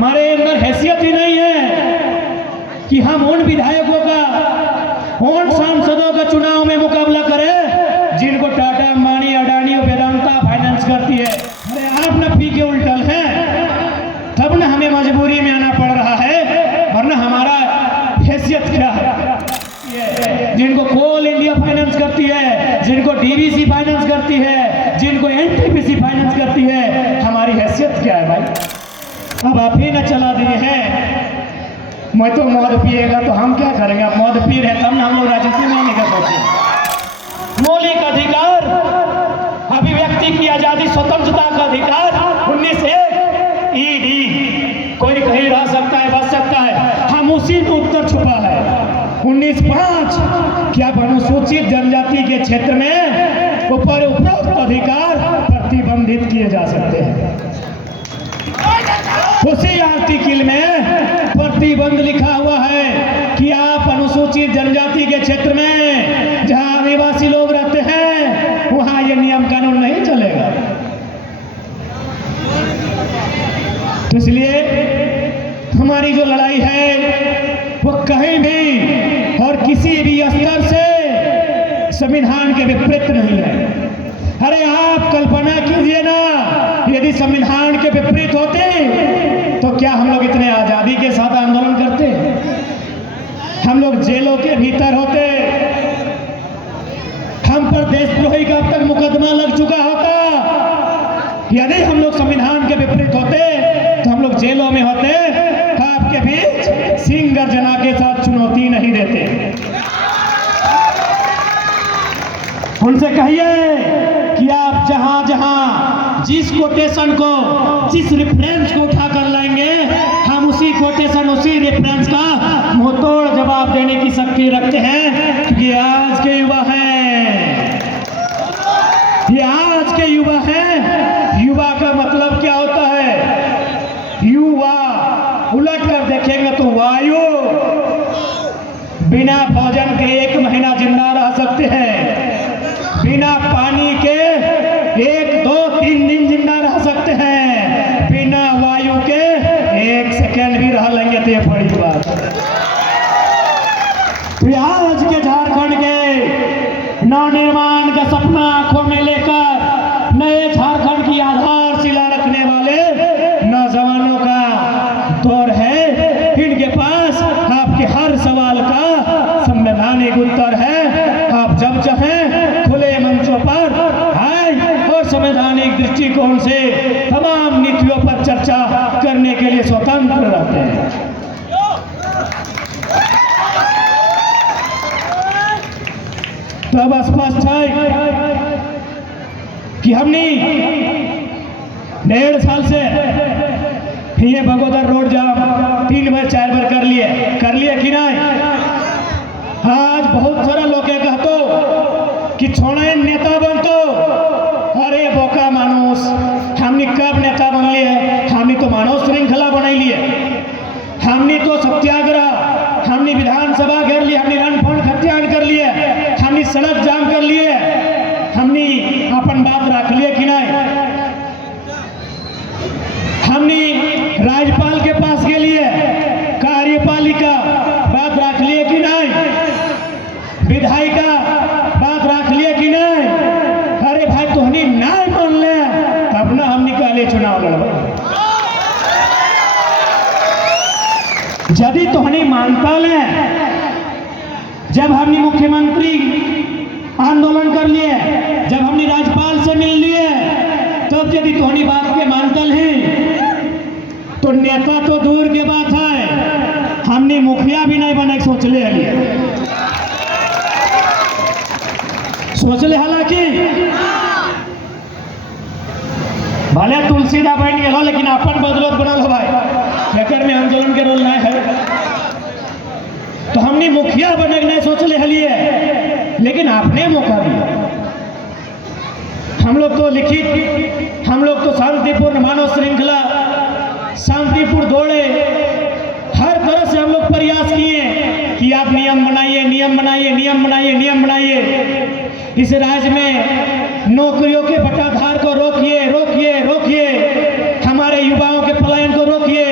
हमारे अंदर हैसियत ही नहीं है कि हम उन विधायकों का, उन सांसदों का चुनाव में मुकाबला करें जिनको टाटा, अंबानी, अडानी और वेदांता फाइनेंस करती है। अरे आप ना पी के उल्टल हैं, तब ना हमें मजबूरी में आना पड़ रहा है, वरना हमारा हैसियत क्या है। जिनको कोल इंडिया फाइनेंस करती है, जिनको डीवीसी फाइनेंस करती है, जिनको एनटीपीसी फाइनेंस करती है, हमारी हैसियत क्या है भाई। अब आप ही ना चला दिए हैं। मैं तो मौत पिएगा तो हम क्या करेंगे। आप मौत पी रहे तब ना हम लोग राजनीति में आने का सोचे। मौलिक अधिकार, अभिव्यक्ति की आजादी, स्वतंत्रता का अधिकार 19(1) ईडी, कोई कहीं रह सकता है, बच सकता है, हम उसी में उत्तर छुपा है। 19(5) क्या अनुसूचित जनजाति के क्षेत्र में उपरोक्त अधिकार प्रतिबंधित किए जा सकते हैं। उसी आर्टिकल में प्रतिबंध लिखा हुआ है कि आप अनुसूचित जनजाति के क्षेत्र में जहां आदिवासी लोग रहते हैं वहां ये नियम कानून नहीं चलेगा। तो इसलिए हमारी जो लड़ाई है वो कहीं भी और किसी भी स्तर से संविधान के विपरीत नहीं है। अरे आप कल्पना कीजिए ना, यदि संविधान के विपरीत होते तो क्या हम लोग इतने आजादी के साथ आंदोलन करते? हम लोग जेलों के भीतर होते, हम पर देशद्रोही का अब तक मुकदमा लग चुका होता। यदि हम लोग संविधान के विपरीत होते तो हम लोग जेलों में होते, आपके बीच सिंह गर्जना के साथ चुनौती नहीं देते। उनसे कहिए कि आप जहां जहां जिस कोटेशन को, जिस रेफरेंस को उठा कर लाएंगे, हम उसी कोटेशन, उसी रेफरेंस का मुंहतोड़ जवाब देने की शक्ति रखते हैं। क्योंकि आज के युवा हैं, ये आज के युवा हैं। युवा का मतलब क्या होता है? युवा उलट कर देखेंगे तो वायु। बिना भोजन के 1 महीना जिंदा रह सकते हैं, बिना पानी के 1, 2, 3 दिन जिंदा रह सकते हैं, बिना वायु के 1 सेकेंड भी रह लेंगे तो ये बड़ी बात है। तो आज के झारखंड के नवनिर्माण का सपना आंखों में लेकर नए झारखंड की आधारशिला रखने वाले नौजवानों का दौर है। इनके पास आपके हर सवाल का संवैधानिक उत्तर है। आप जब चाहें खुले मंचों पर आए और संवैधानिक दृष्टिकोण से तमाम नीतियों पर चर्चा करने के लिए स्वतंत्र रहते हैं। तब स्पष्ट है कि हमने 1.5 साल से ये बगोदर रोड जाम 3 बार 4 बार कर लिए कि नहीं। आज बहुत सारा लोग कहतो कि छोड़े नेता बनतो। अरे बोका मानुस, हमने कब नेता बन लिए? हमने तो मानव श्रृंखला बनाई लिए, हमने तो सत्याग्रह, हमने विधानसभा घेर लिए, हमने रणफंड खत्यान कर लिए, हमने सड़क जाम कर लिए, हमने अपन बात रख लिए कि नहीं। हमने राज्यपाल के पास के लिए कार्यपालिका बात रख लिए कि नहीं, विधायिका बात रख लिए कि नहीं। अरे भाई तोहनी नहीं मान ले तब ना हमने कहले चुनाव लड़बे। यदि तोहनी मानता ले, जब हमने मुख्यमंत्री आंदोलन कर लिए, जब हमने राज्यपाल से मिल लिए, तब यदि तोहनी बात के मानतल है तो नेता तो दूर के बात है, हमने मुखिया भी नहीं बने सोच ले हालांकि भले तुलसीदा बन गया लेकिन अपन बदलत बना लो भाई, एक में आंदोलन के रोल नहीं है। तो हमने मुखिया बने नहीं सोच ले हलिए, लेकिन आपने मौका दिया। हम लोग तो लिखित, हम लोग तो शांतिपूर्ण मानव श्रृंखला, शांतिपूर्ण दौड़े, हर तरह से हम लोग प्रयास किए कि आप नियम बनाइए, नियम बनाइए, नियम बनाइए, नियम बनाइए। इस राज्य में नौकरियों के बटाधार को रोकिए, रोकिए, रोकिए, हमारे युवाओं के पलायन को रोकिए,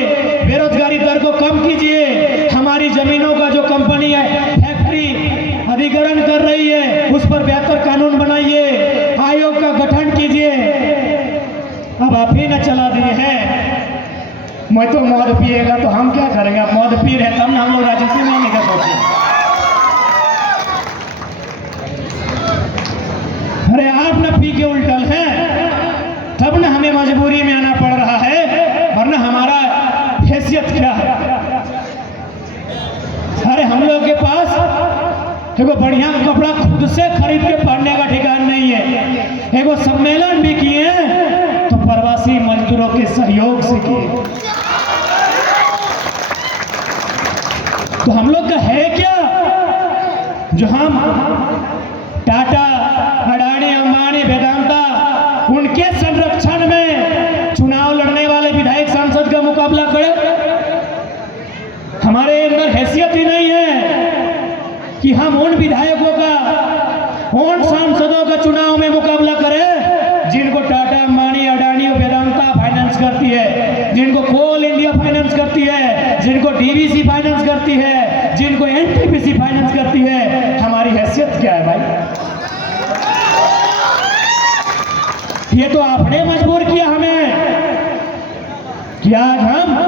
मैं तो मौत पिएगा तो हम क्या करेंगे? आप मौत पी रहे तब ना हम लोग राजनीति में आने का सोचे। अरे आप ना पी के उल्टल हैं तब ना हमें मजबूरी में आना पड़ रहा है, वरना हमारा हैसियत क्या है? अरे हम लोग के पास देखो बढ़िया कपड़ा खुद से खरीद के पहनने का ठिकाना नहीं है। एगो सम्मेलन भी किए तो प्रवासी मजदूरों के सहयोग से किए। तो हम लोग का है क्या जो हम टाटा, अडानी, अंबानी, वेदांता उनके संरक्षण में चुनाव लड़ने वाले विधायक सांसद का मुकाबला करें? हमारे अंदर हैसियत ही नहीं है कि हम उन विधायकों का, उन सांसदों का चुनाव में मुकाबला करें जिनको टाटा, अंबानी, अडानी, वेदांता फाइनेंस करती है, जिनको कोल इंडिया फाइनेंस करती है, जिनको डीवीसी फाइनेंस करती है, जिनको एनटीपीसी फाइनेंस करती है। हमारी हैसियत क्या है भाई? ये तो आपने मजबूर किया हमें कि आज हम